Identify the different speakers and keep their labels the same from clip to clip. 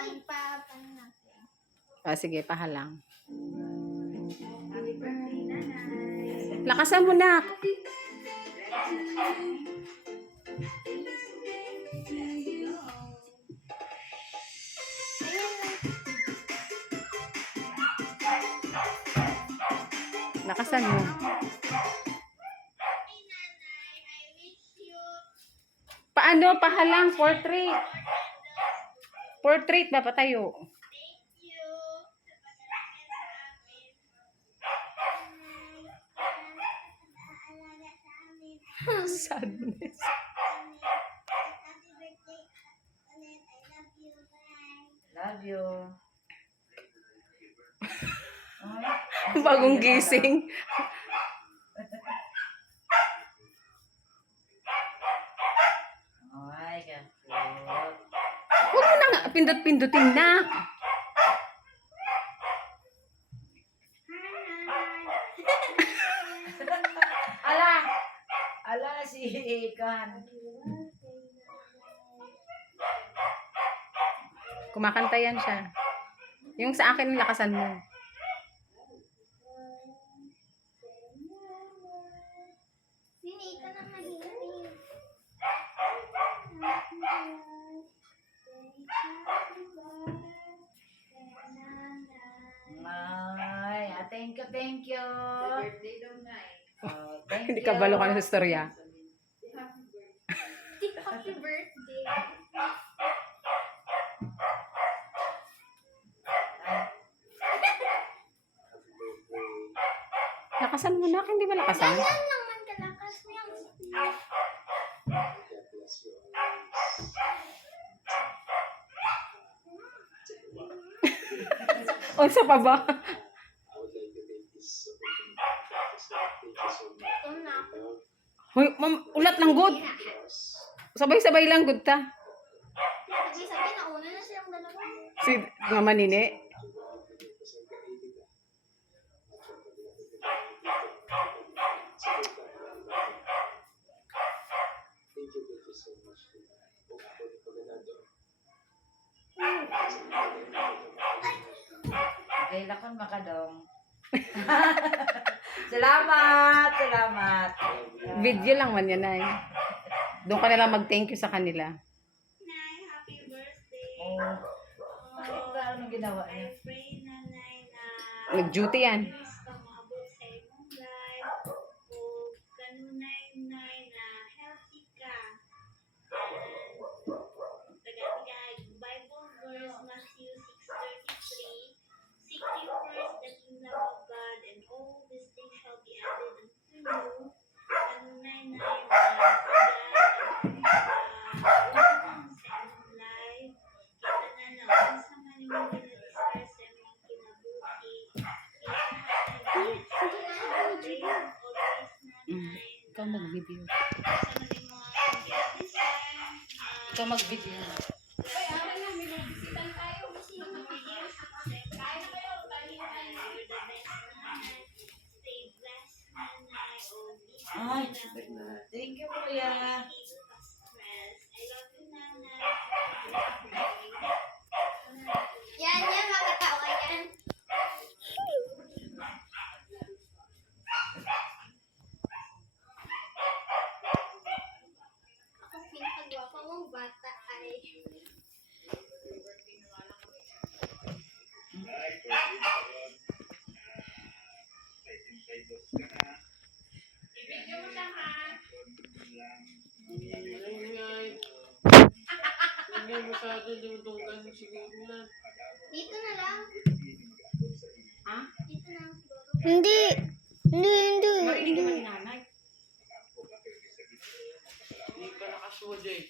Speaker 1: Pa, pang natin.
Speaker 2: Ah, sige, pahalang.
Speaker 3: Happy birthday, nanay.
Speaker 2: Lakasan mo na. Lakasan mo. Paano? Pahalang. Portrait. Portrait ba patayo? Sadness.
Speaker 3: Love you.
Speaker 2: Bagong gising.
Speaker 3: Ay, kapit.
Speaker 2: Huwag mo na pindot-pindutin na.
Speaker 3: Ala! Ala, si Ikan.
Speaker 2: Kumakanta yan siya. Yung sa akin, lakasan mo.
Speaker 1: Sinita na mahirap.
Speaker 3: Thank you, thank you. birthday daw na Oh, thank
Speaker 2: Hindi ka balo ka na sa storya.
Speaker 1: Happy birthday.
Speaker 2: Lakasan mo na, hindi ba lakasan?
Speaker 1: Yan lang man kalakas niya.
Speaker 2: O, sa pa ba?
Speaker 1: Ito na ako.
Speaker 2: Ma'am, ulat lang good. Sabay-sabay lang good ta.
Speaker 1: Sabi-sabi, nauna na silang dalawa.
Speaker 2: Si nga manini.
Speaker 3: Okay, lakon makadong. salamat, salamat.
Speaker 2: Video lang man yan ay. Doon ka na lang mag-thank you sa kanila.
Speaker 1: Nay, happy birthday.
Speaker 3: Oh. Ano ginawa niya?
Speaker 1: I pray, nanay, na
Speaker 2: Nag-duty yan. Mm. Ikaw mag-video. Ikaw mag-video.
Speaker 3: Ay, thank you, kuya.
Speaker 1: Yan, yan, makatao ka yan. Ako pinakagwapa mong bata ay...
Speaker 4: Hindi masyado dumudunggan siguro na.
Speaker 1: Dito na lang.
Speaker 2: Ha?
Speaker 1: Dito na lang siguro.
Speaker 5: Hindi. Hindi, hindi.
Speaker 2: Marinig naman ni nanay.
Speaker 4: Hindi ka nakaswa, Jay.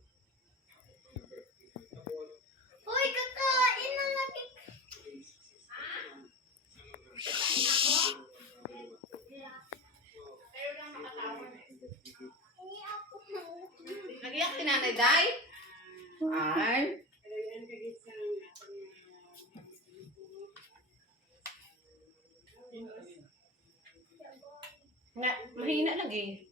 Speaker 6: si Nanay Day? Ay. Nga, mahina lang eh.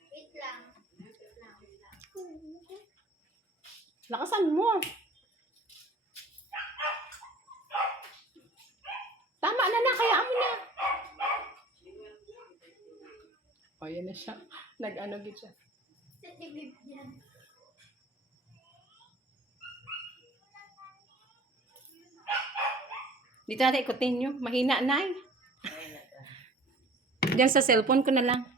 Speaker 5: Wait lang, wait lang.
Speaker 6: Lakasan mo. Tama na na, kaya mo na. O, oh, yan na siya. Nag-ano gid siya. Dito natin ikutin nyo. Mahina na eh. Diyan sa cellphone ko na lang.